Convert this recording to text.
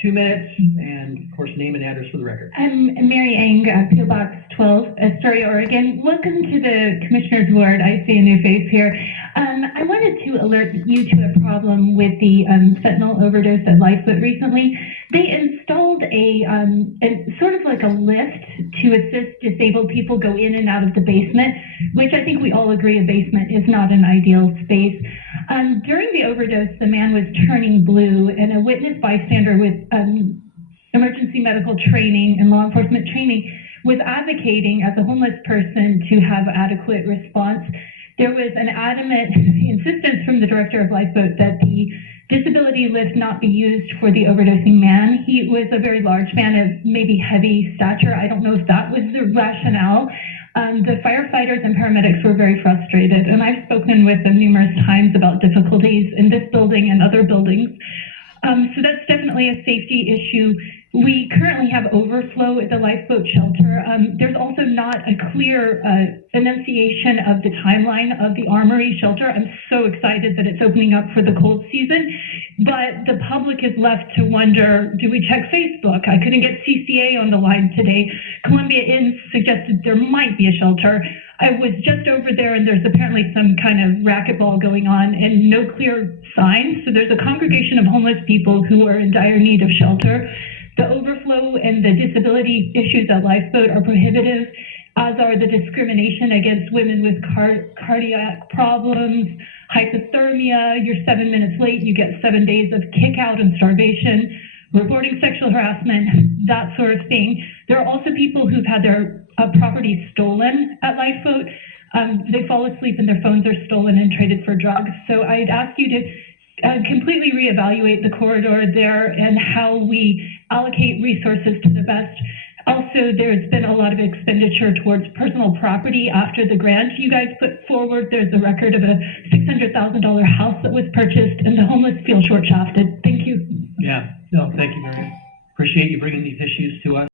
2 minutes, and of course, name and address for the record. I'm Mary Ang, PO Box 12, Astoria, Oregon. Welcome to the Commissioner's Ward. I see a new face here. I wanted to alert you to a problem with the fentanyl overdose at Lifeboat recently. They installed a sort of like a lift to assist disabled people go in and out of the basement, which I think we all agree a basement is not an ideal space. During the overdose, the man was turning blue, and a witness bystander with emergency medical training and law enforcement training was advocating as a homeless person to have adequate response. There was an adamant insistence from the director of Lifeboat that the disability lift not be used for the overdosing man. He was a very large man of maybe heavy stature. I don't know if that was the rationale. The firefighters and paramedics were very frustrated, and I've spoken with them numerous times about difficulties in this building and other buildings. So that's definitely a safety issue. We currently have overflow at the Lifeboat shelter. There's also not a clear enunciation of the timeline of the armory shelter. I'm so excited that it's opening up for the cold season, but the public is left to wonder, do we check Facebook? I couldn't get CCA on the line today. Columbia Inn suggested there might be a shelter. I was just over there, and there's apparently some kind of racquetball going on and no clear signs. So there's a congregation of homeless people who are in dire need of shelter. The overflow and the disability issues at Lifeboat are prohibitive, as are the discrimination against women with cardiac problems, hypothermia. You're 7 minutes late, you get 7 days of kick out and starvation, reporting sexual harassment, that sort of thing. There are also people who've had their property stolen at Lifeboat. They fall asleep and their phones are stolen and traded for drugs. So I'd ask you to completely reevaluate the corridor there and how we allocate resources to the best. Also, there's been a lot of expenditure towards personal property after the grant you guys put forward. There's a record of a $600,000 house that was purchased, and the homeless feel short-shafted. Thank you. Yeah, no, thank you, Mary. Appreciate you bringing these issues to us.